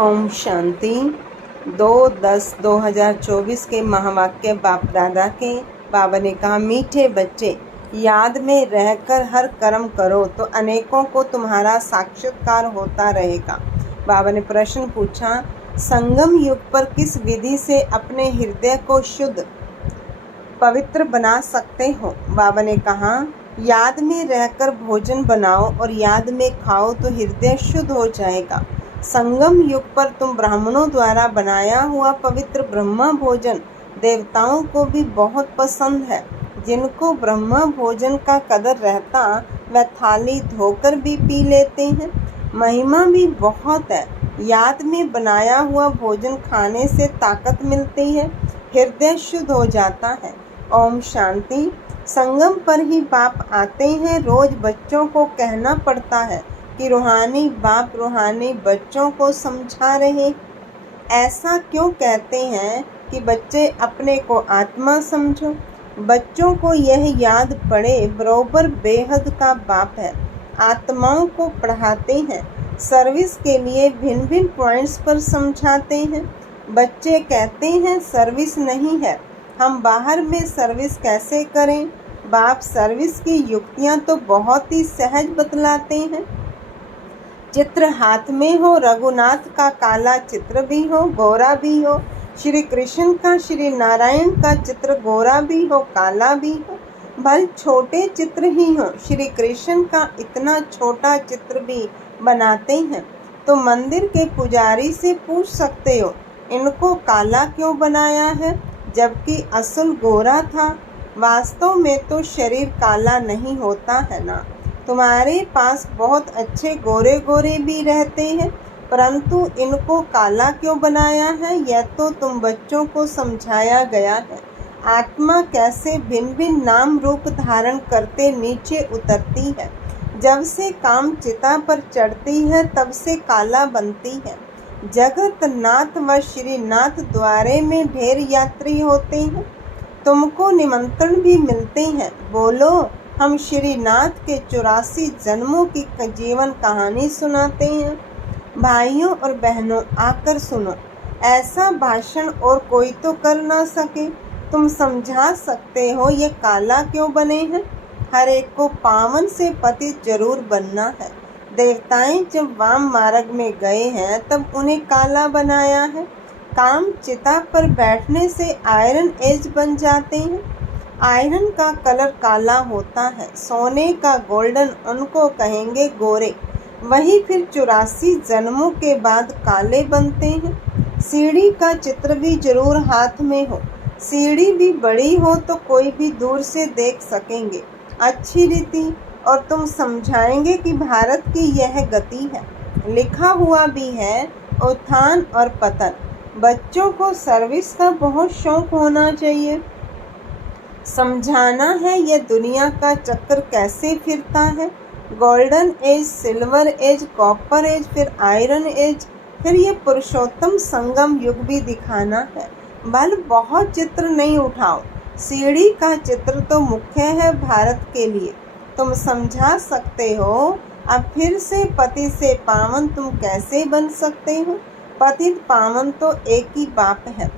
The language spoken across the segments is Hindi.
ओम शांति। 2/10/2024 के महावाक्य बाप दादा के। बाबा ने कहा, मीठे बच्चे, याद में रहकर हर कर्म करो तो अनेकों को तुम्हारा साक्षात्कार होता रहेगा। बाबा ने प्रश्न पूछा, संगम युग पर किस विधि से अपने हृदय को शुद्ध पवित्र बना सकते हो? बाबा ने कहा, याद में रहकर भोजन बनाओ और याद में खाओ तो हृदय शुद्ध हो जाएगा। संगम युग पर तुम ब्राह्मणों द्वारा बनाया हुआ पवित्र ब्रह्मा भोजन देवताओं को भी बहुत पसंद है। जिनको ब्रह्मा भोजन का कदर रहता वह थाली धोकर भी पी लेते हैं। महिमा भी बहुत है। याद में बनाया हुआ भोजन खाने से ताकत मिलती है, हृदय शुद्ध हो जाता है। ओम शांति। संगम पर ही बाप आते हैं। रोज बच्चों को कहना पड़ता है कि रूहानी बाप रूहानी बच्चों को समझा रहे। ऐसा क्यों कहते हैं कि बच्चे अपने को आत्मा समझो? बच्चों को यह याद पड़े बरोबर बेहद का बाप है। आत्माओं को पढ़ाते हैं, सर्विस के लिए भिन्न भिन्न पॉइंट्स पर समझाते हैं। बच्चे कहते हैं सर्विस नहीं है, हम बाहर में सर्विस कैसे करें? बाप सर्विस की युक्तियाँ तो बहुत ही सहज बतलाते हैं। चित्र हाथ में हो, रघुनाथ का काला चित्र भी हो, गोरा भी हो, श्री कृष्ण का श्री नारायण का चित्र गोरा भी हो, काला भी हो, भले छोटे चित्र ही हो, श्री कृष्ण का इतना छोटा चित्र भी बनाते हैं। तो मंदिर के पुजारी से पूछ सकते हो, इनको काला क्यों बनाया है जबकि असल गोरा था? वास्तव में तो शरीर काला नहीं होता है ना। तुम्हारे पास बहुत अच्छे गोरे गोरे भी रहते हैं, परंतु इनको काला क्यों बनाया है यह तो तुम बच्चों को समझाया गया है। आत्मा कैसे भिन्न भिन्न नाम रूप धारण करते नीचे उतरती है। जब से काम चिता पर चढ़ती है तब से काला बनती है। जगत नाथ व श्रीनाथ द्वारे में ढेर यात्री होते हैं। तुमको निमंत्रण भी मिलते हैं। बोलो, हम श्रीनाथ के 84 जन्मों की जीवन कहानी सुनाते हैं। भाइयों और बहनों, आकर सुनो। ऐसा भाषण और कोई तो कर ना सके। तुम समझा सकते हो ये काला क्यों बने हैं। हर एक को पावन से पतित जरूर बनना है। देवताएं जब वाम मार्ग में गए हैं तब उन्हें काला बनाया है। काम चिता पर बैठने से आयरन एज बन जाते हैं। आयरन का कलर काला होता है, सोने का गोल्डन, उनको कहेंगे गोरे। वही फिर 84 जन्मों के बाद काले बनते हैं। सीढ़ी का चित्र भी जरूर हाथ में हो। सीढ़ी भी बड़ी हो तो कोई भी दूर से देख सकेंगे। अच्छी रीति और तुम समझाएंगे कि भारत की यह गति है। लिखा हुआ भी है उत्थान और पतन। बच्चों को सर्विस का बहुत शौक होना चाहिए। समझाना है यह दुनिया का चक्कर कैसे फिरता है। Golden age, silver age, copper age, फिर आयरन एज, फिर ये पुरुषोत्तम संगम युग भी दिखाना है। बल बहुत चित्र नहीं उठाओ। सीढ़ी का चित्र तो मुख्य है भारत के लिए। तुम समझा सकते हो। अब फिर से पति से पावन तुम कैसे बन सकते हो? पतित पावन तो एक ही बाप है।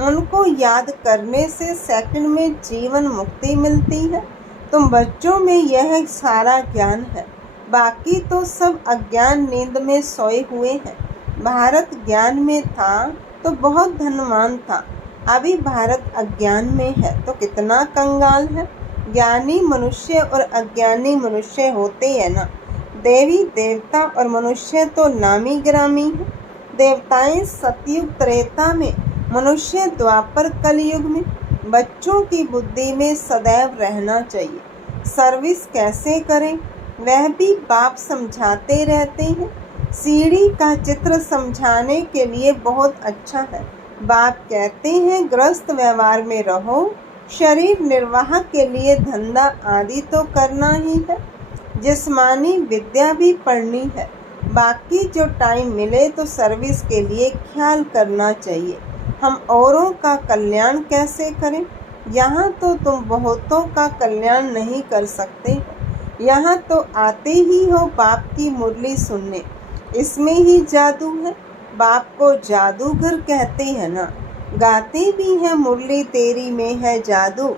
उनको याद करने से सेकंड में जीवन मुक्ति मिलती है। तुम बच्चों में यह सारा ज्ञान है, बाकी तो सब अज्ञान नींद में सोए हुए हैं। भारत ज्ञान में था तो बहुत धनवान था। अभी भारत अज्ञान में है तो कितना कंगाल है। ज्ञानी मनुष्य और अज्ञानी मनुष्य होते हैं ना। देवी देवता और मनुष्य तो नामी ग्रामी है। देवताएं सतयुग त्रेता में, मनुष्य द्वापर कलयुग में। बच्चों की बुद्धि में सदैव रहना चाहिए। सर्विस कैसे करें वह भी बाप समझाते रहते हैं। सीढ़ी का चित्र समझाने के लिए बहुत अच्छा है। बाप कहते हैं गृहस्थ व्यवहार में रहो, शरीर निर्वाह के लिए धंधा आदि तो करना ही है। जिस्मानी विद्या भी पढ़नी है। बाकी जो टाइम मिले तो सर्विस के लिए ख्याल करना चाहिए। हम औरों का कल्याण कैसे करें? यहाँ तो तुम बहुतों का कल्याण नहीं कर सकते हो। यहाँ तो आते ही हो बाप की मुरली सुनने। इसमें ही जादू है। बाप को जादूगर कहते हैं ना। गाते भी हैं मुरली तेरी में है जादू,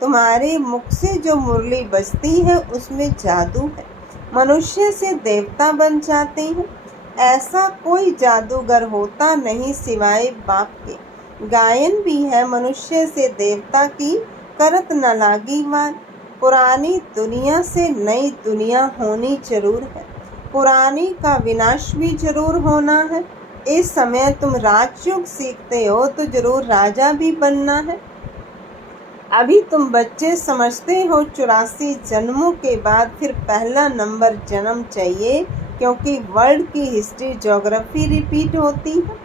तुम्हारे मुख से जो मुरली बजती है उसमें जादू है। मनुष्य से देवता बन जाते हैं, ऐसा कोई जादूगर होता नहीं सिवाय बाप के। गायन भी है मनुष्य से देवता की, करत न लागी मार। पुरानी दुनिया से नई दुनिया होनी जरूर है, पुरानी का विनाश भी जरूर होना है। इस समय तुम राजयोग सीखते हो तो जरूर राजा भी बनना है। अभी तुम बच्चे समझते हो 84 जन्मों के बाद फिर पहला नंबर जन्म चाहिए, क्योंकि वर्ल्ड की हिस्ट्री ज्योग्राफी रिपीट होती है।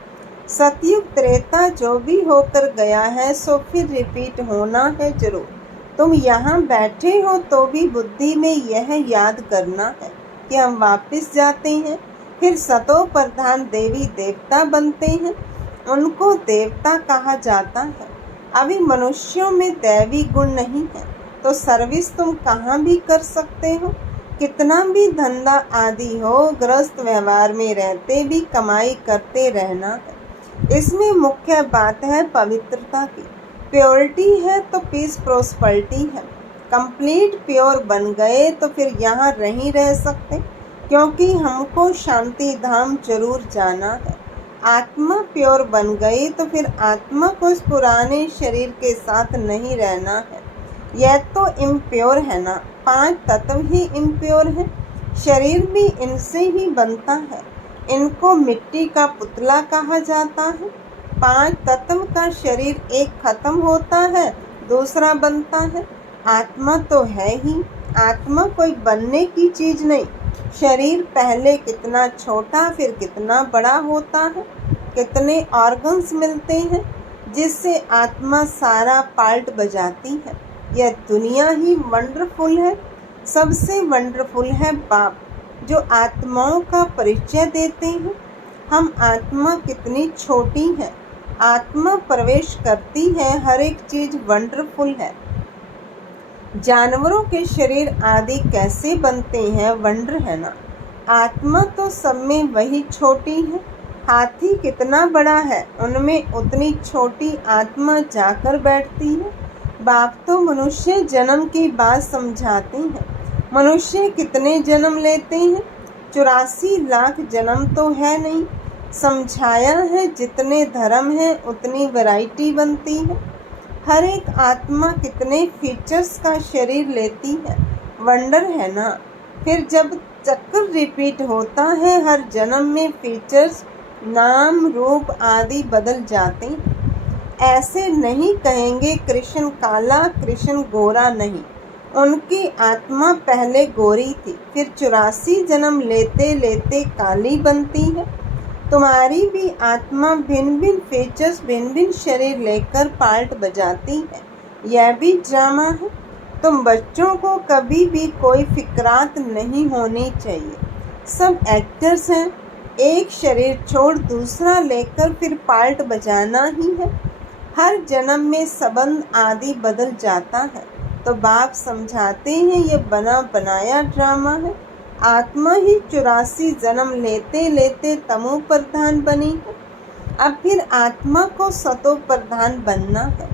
सतयुग त्रेता जो भी होकर गया है सो फिर रिपीट होना है जरूर। तुम यहाँ बैठे हो तो भी बुद्धि में यह याद करना है कि हम वापस जाते हैं, फिर सतो प्रधान देवी देवता बनते हैं, उनको देवता कहा जाता है। अभी मनुष्यों में दैवी गुण नहीं है तो सर्विस तुम कहाँ भी कर सकते हो। कितना भी धंधा आदि हो, गृहस्थ व्यवहार में रहते भी कमाई करते रहना है। इसमें मुख्य बात है पवित्रता की। प्योरिटी है तो पीस प्रोस्पेरिटी है। कंप्लीट प्योर बन गए तो फिर यहाँ नहीं रह सकते, क्योंकि हमको शांति धाम जरूर जाना है। आत्मा प्योर बन गई तो फिर आत्मा को इस पुराने शरीर के साथ नहीं रहना है। यह तो इम्प्योर है ना, 5 तत्व ही इम्प्योर है। शरीर भी इनसे ही बनता है, इनको मिट्टी का पुतला कहा जाता है। 5 तत्व का शरीर एक खत्म होता है, दूसरा बनता है। आत्मा तो है ही, आत्मा कोई बनने की चीज नहीं। शरीर पहले कितना छोटा फिर कितना बड़ा होता है, कितने ऑर्गन्स मिलते हैं जिससे आत्मा सारा पार्ट बजाती है। यह दुनिया ही वंडरफुल है। सबसे वंडरफुल है बाप जो आत्माओं का परिचय देते हैं। हम आत्मा कितनी छोटी है, आत्मा प्रवेश करती है, हर एक चीज वंडरफुल है। जानवरों के शरीर आदि कैसे बनते हैं, वंडर है ना। आत्मा तो सब में वही छोटी है। हाथी कितना बड़ा है, उनमें उतनी छोटी आत्मा जाकर बैठती है। बाप तो मनुष्य जन्म की बात समझाते हैं। मनुष्य कितने जन्म लेते हैं, 84 लाख जन्म तो है नहीं। समझाया है जितने धर्म है उतनी वैरायटी बनती है। हर एक आत्मा कितने फीचर्स का शरीर लेती है, वंडर है ना। फिर जब चक्र रिपीट होता है हर जन्म में फीचर्स, नाम रूप आदि बदल जाते हैं। ऐसे नहीं कहेंगे कृष्ण काला कृष्ण गोरा, नहीं। उनकी आत्मा पहले गोरी थी, फिर 84 जन्म लेते लेते काली बनती है। तुम्हारी भी आत्मा भिन्न भिन्न फीचर्स, भिन्न भिन्न शरीर लेकर पार्ट बजाती है। यह भी ड्रामा है। तुम बच्चों को कभी भी कोई फिक्रात नहीं होनी चाहिए। सब एक्टर्स हैं, एक शरीर छोड़ दूसरा लेकर फिर पार्ट बजाना ही है। हर जन्म में संबंध आदि बदल जाता है। तो बाप समझाते हैं ये बना बनाया ड्रामा है। आत्मा ही 84 जन्म लेते लेते तमो प्रधान बनी है। अब फिर आत्मा को सतो प्रधान बनना है।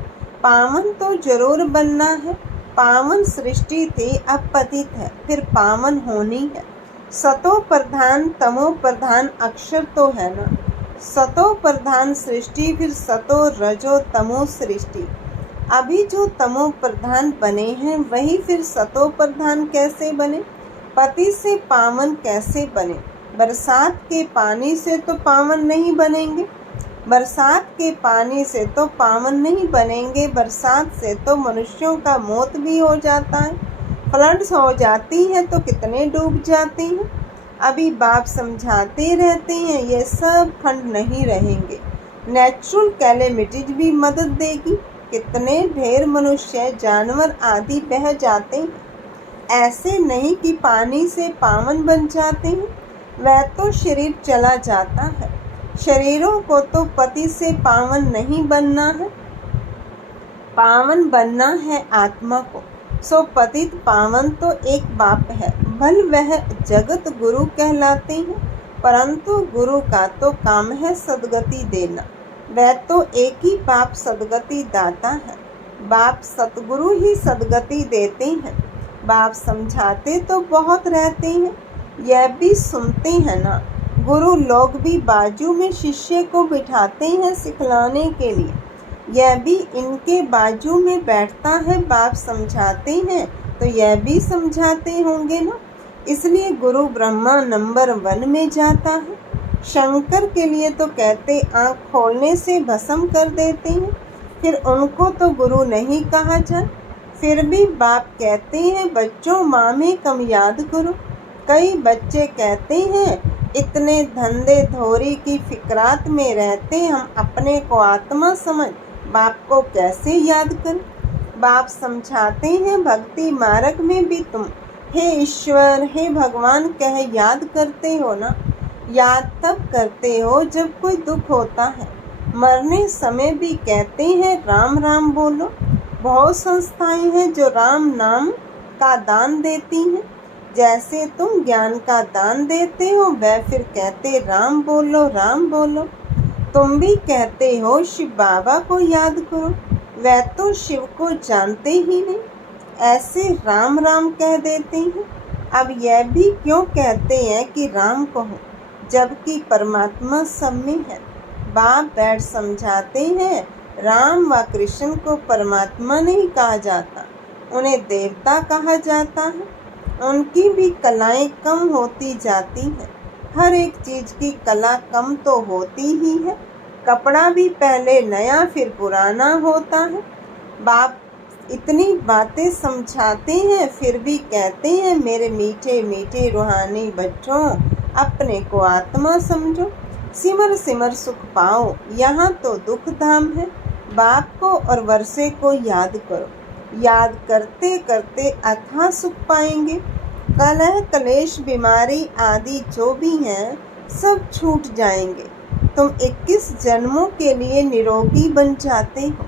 पावन तो जरूर बनना है। पावन सृष्टि थी, अब पतित है, फिर पावन होनी है। सतो प्रधान तमो प्रधान अक्षर तो है ना। सतो प्रधान सृष्टि, फिर सतो रजो तमो सृष्टि। अभी जो तमो प्रधान बने हैं वही फिर सतो प्रधान कैसे बने, पति से पावन कैसे बने। बरसात के पानी से तो पावन नहीं बनेंगे, बरसात के पानी से तो पावन नहीं बनेंगे। बरसात से तो मनुष्यों का मौत भी हो जाता है, फ्लड्स हो जाती है तो कितने डूब जाते हैं। अभी बाप समझाते रहते हैं ये सब खंड नहीं रहेंगे। नेचुरल कैलेमिटीज भी मदद देगी। कितने ढेर मनुष्य जानवर आदि बह जाते हैं। ऐसे नहीं कि पानी से पावन बन जाते हैं, वह तो शरीर चला जाता है। शरीरों को तो पति से पावन नहीं बनना है, पावन बनना है आत्मा को। सो पतित पावन तो एक बाप है, भल वह जगत गुरु कहलाते हैं। परंतु गुरु का तो काम है सद्गति देना। वह तो एक ही बाप सद्गति दाता है। बाप सतगुरु ही सद्गति देते हैं। बाप समझाते तो बहुत रहते हैं, यह भी सुनते हैं ना। गुरु लोग भी बाजू में शिष्य को बिठाते हैं सिखलाने के लिए, यह भी इनके बाजू में बैठता है। बाप समझाते हैं तो यह भी समझाते होंगे ना। इसलिए गुरु ब्रह्मा नंबर 1 में जाता है। शंकर के लिए तो कहते आँख खोलने से भस्म कर देते हैं, फिर उनको तो गुरु नहीं कहा जाए। फिर भी बाप कहते हैं बच्चों माँ में कम याद करो। कई बच्चे कहते हैं इतने धंधे धोरी की फिक्रात में रहते हम अपने को आत्मा समझ बाप को कैसे याद करें। बाप समझाते हैं भक्ति मार्ग में भी तुम हे ईश्वर हे भगवान कह याद करते हो ना। याद तब करते हो जब कोई दुख होता है। मरने समय भी कहते हैं राम राम बोलो। बहुत संस्थाएं हैं जो राम नाम का दान देती हैं। जैसे तुम ज्ञान का दान देते हो वह फिर कहते राम बोलो राम बोलो। तुम भी कहते हो शिव बाबा को याद करो, वह तो शिव को जानते ही नहीं, ऐसे राम राम कह देते हैं। अब यह भी क्यों कहते हैं कि राम कहो जबकि परमात्मा सब में है। बाप बैठ समझाते हैं राम व कृष्ण को परमात्मा नहीं कहा जाता, उन्हें देवता कहा जाता है। उनकी भी कलाएं कम होती जाती हैं। हर एक चीज़ की कला कम तो होती ही है। कपड़ा भी पहले नया फिर पुराना होता है। बाप इतनी बातें समझाते हैं फिर भी कहते हैं मेरे मीठे मीठे रूहानी बच्चों अपने को आत्मा समझो, सिमर सिमर सुख पाओ। यहाँ तो दुख धाम है। बाप को और वर्षे को याद करो, याद करते करते अथाह सुख पाएंगे। कलह कलेश बीमारी आदि जो भी हैं सब छूट जाएंगे। तुम 21 जन्मों के लिए निरोगी बन जाते हो।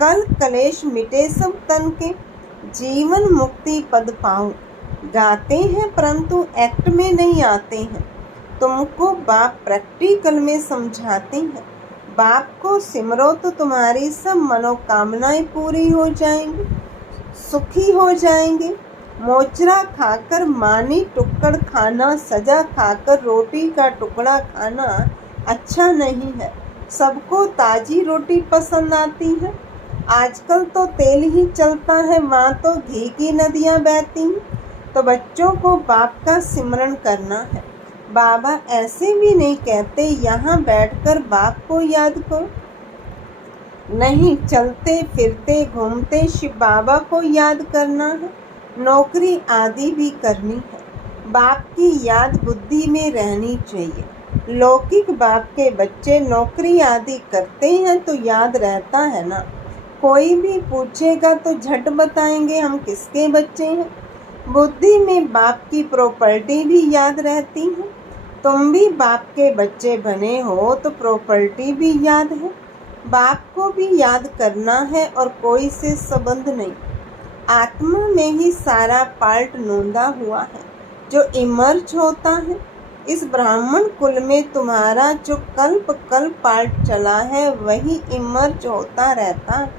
कल कलेश मिटे सब तन के, जीवन मुक्ति पद पाओ। गाते हैं परंतु एक्ट में नहीं आते हैं। तुमको बाप प्रैक्टिकल में समझाते हैं। बाप को सिमरो तो तुम्हारी सब मनोकामनाएं पूरी हो जाएंगी, सुखी हो जाएंगे। मोचरा खाकर मानी टुक्कड़ खाना, सजा खाकर रोटी का टुकड़ा खाना अच्छा नहीं है। सबको ताजी रोटी पसंद आती है। आजकल तो तेल ही चलता है, वहाँ तो घी की नदियाँ बहती हैं। तो बच्चों को बाप का सिमरन करना है। बाबा ऐसे भी नहीं कहते यहाँ बैठकर बाप को याद करो, नहीं चलते फिरते घूमते शिव बाबा को याद करना है। नौकरी आदि भी करनी है। बाप की याद बुद्धि में रहनी चाहिए। लौकिक बाप के बच्चे नौकरी आदि करते हैं तो याद रहता है ना। कोई भी पूछेगा तो झट बताएंगे हम किसके बच्चे हैं। बुद्धि में बाप की प्रॉपर्टी भी याद रहती है। तुम भी बाप के बच्चे बने हो तो प्रॉपर्टी भी याद है। बाप को भी याद करना है और कोई से संबंध नहीं। आत्मा में ही सारा पार्ट नोंदा हुआ है जो इमर्ज होता है। इस ब्राह्मण कुल में तुम्हारा जो कल्प कल्प पार्ट चला है वही इमर्ज होता रहता है।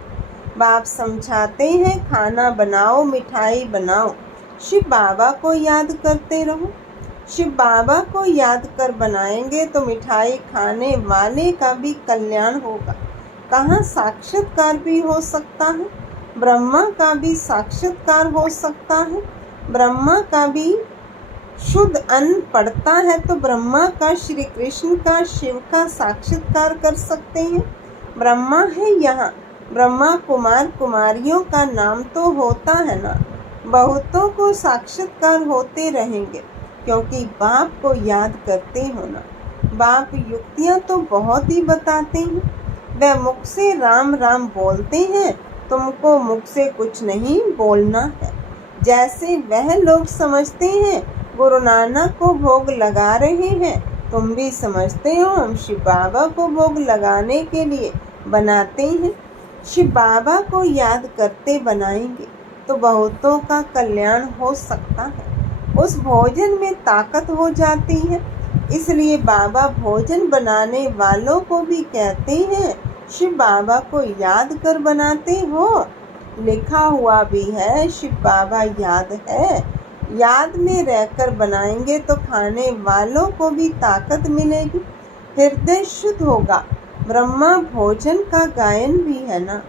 बाप समझाते हैं खाना बनाओ मिठाई बनाओ, शिव बाबा को याद करते रहो। शिव बाबा को याद कर बनाएंगे तो मिठाई खाने वाले का भी कल्याण होगा। कहाँ साक्षात्कार भी हो सकता है, ब्रह्मा का भी साक्षात्कार हो सकता है। ब्रह्मा का भी शुद्ध अन्न पड़ता है तो ब्रह्मा का श्री कृष्ण का शिव का साक्षात्कार कर सकते हैं। ब्रह्मा है यहाँ, ब्रह्मा कुमार कुमारियों का नाम तो होता है ना। बहुतों को साक्षात्कार होते रहेंगे क्योंकि बाप को याद करते हो ना। बाप युक्तियाँ तो बहुत ही बताते हैं। वह मुख से राम राम बोलते हैं, तुमको मुख से कुछ नहीं बोलना है। जैसे वह लोग समझते हैं गुरु नानक को भोग लगा रहे हैं, तुम भी समझते हो हम शिव बाबा को भोग लगाने के लिए बनाते हैं। शिव बाबा को याद करते बनाएंगे तो बहुतों का कल्याण हो सकता है। उस भोजन में ताकत हो जाती है। इसलिए बाबा भोजन बनाने वालों को भी कहते हैं, शिव बाबा को याद कर बनाते हो। लिखा हुआ भी है, शिव बाबा याद है। याद में रहकर बनाएंगे तो खाने वालों को भी ताकत मिलेगी, हृदय शुद्ध होगा। ब्रह्मा भोजन का गायन भी है ना।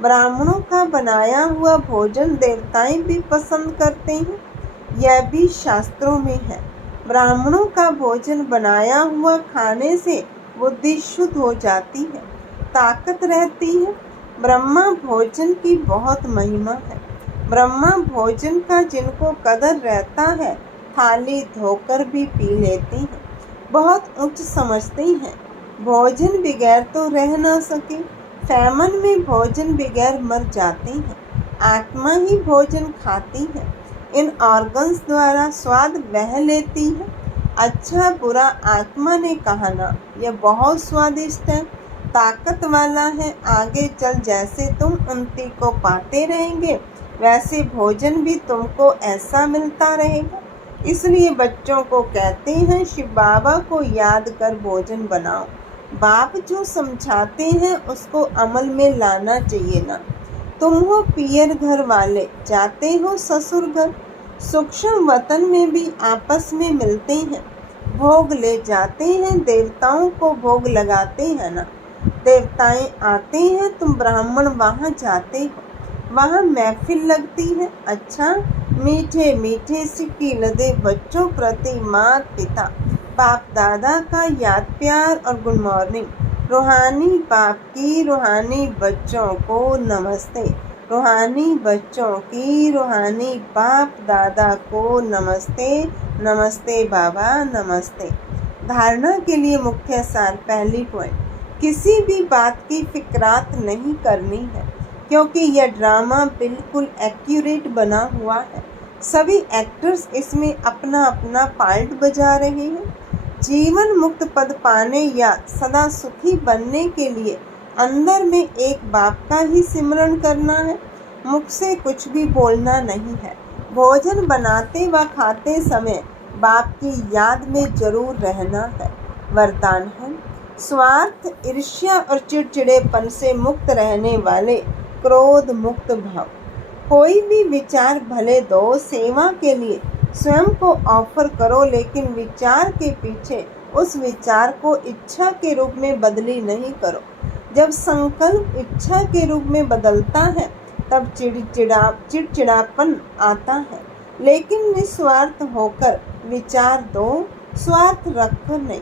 ब्राह्मणों का बनाया हुआ भोजन देवताएं भी पसंद करते हैं, यह भी शास्त्रों में है। ब्राह्मणों का भोजन बनाया हुआ खाने से बुद्धि शुद्ध हो जाती है, ताकत रहती है। ब्रह्मा भोजन की बहुत महिमा है। ब्रह्मा भोजन का जिनको कदर रहता है, थाली धोकर भी पी लेते हैं, बहुत उच्च समझते हैं। भोजन बगैर तो रह ना सके, फैमन में भोजन बगैर मर जाते हैं। आत्मा ही भोजन खाती है, इन ऑर्गन्स द्वारा स्वाद बह लेती है। अच्छा बुरा आत्मा ने कहा ना, यह बहुत स्वादिष्ट है, ताकत वाला है। आगे चल जैसे तुम उन्नति को पाते रहेंगे, वैसे भोजन भी तुमको ऐसा मिलता रहेगा। इसलिए बच्चों को कहते हैं, शिव बाबा को याद कर भोजन बनाओ। बाप जो समझाते हैं उसको अमल में लाना चाहिए ना। तुम हो पियर घर वाले, जाते हो ससुर घर, सूक्ष्म वतन में भी आपस में मिलते हैं, भोग ले जाते हैं, देवताओं को भोग लगाते हैं ना। देवताएं आते हैं, तुम ब्राह्मण वहाँ जाते हो, वहाँ महफिल लगती है। अच्छा मीठे मीठे सिक्की लदे बच्चों प्रति माता पिता बाप दादा का याद प्यार और गुड मॉर्निंग। रूहानी बाप की रूहानी बच्चों को नमस्ते। रूहानी बच्चों की रूहानी बाप दादा को नमस्ते। नमस्ते बाबा, नमस्ते। धारणा के लिए मुख्य सार। पहली पॉइंट, किसी भी बात की फिक्रात नहीं करनी है, क्योंकि यह ड्रामा बिल्कुल एक्यूरेट बना हुआ है। सभी एक्टर्स इसमें अपना अपना पार्ट बजा रहे हैं। जीवन मुक्त पद पाने या सदा सुखी बनने के लिए अंदर में एक बाप का ही सिमरन करना है, मुख से कुछ भी बोलना नहीं है। भोजन बनाते व खाते समय बाप की याद में जरूर रहना है। वरदान है, स्वार्थ, ईर्ष्या और चिड़चिड़ेपन से मुक्त रहने वाले, क्रोध मुक्त भाव। कोई भी विचार भले दो, सेवा के लिए स्वयं को ऑफर करो, लेकिन विचार के पीछे उस विचार को इच्छा के रूप में बदली नहीं करो। जब संकल्प इच्छा के रूप में बदलता है तब चिड़चिड़ापन आता है। लेकिन निस्वार्थ होकर विचार दो, स्वार्थ रखकर नहीं।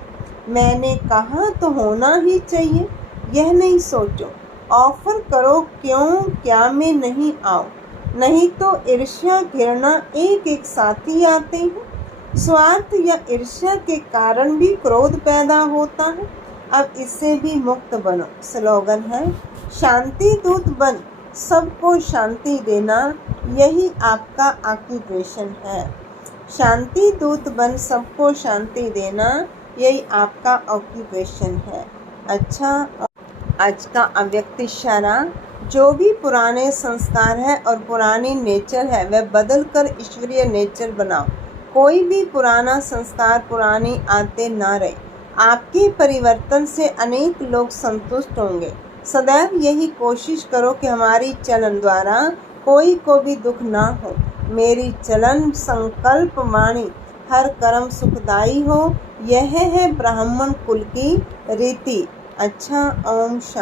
मैंने कहा तो होना ही चाहिए, यह नहीं सोचो। ऑफर करो, क्यों क्या मैं नहीं आऊँ, नहीं तो ईर्ष्या घृणा एक एक साथ ही आते हैं। स्वार्थ या ईर्ष्या के कारण भी क्रोध पैदा होता है। अब इससे भी मुक्त बनो। स्लोगन है, शांति दूत बन सबको शांति देना, यही आपका ऑक्यूपेशन है। शांति दूत बन सबको शांति देना, यही आपका ऑक्यूपेशन है। अच्छा, आज का अव्यक्त इशारा, जो भी पुराने संस्कार है और पुरानी नेचर है वह बदल कर ईश्वरीय नेचर बनाओ। कोई भी पुराना संस्कार, पुरानी आदतें ना रहे। आपके परिवर्तन से अनेक लोग संतुष्ट होंगे। सदैव यही कोशिश करो कि हमारी चलन द्वारा कोई को भी दुख ना हो। मेरी चलन, संकल्प, वाणी, हर कर्म सुखदायी हो, यह है ब्राह्मण कुल की रीति। अच्छा, ओम शांति।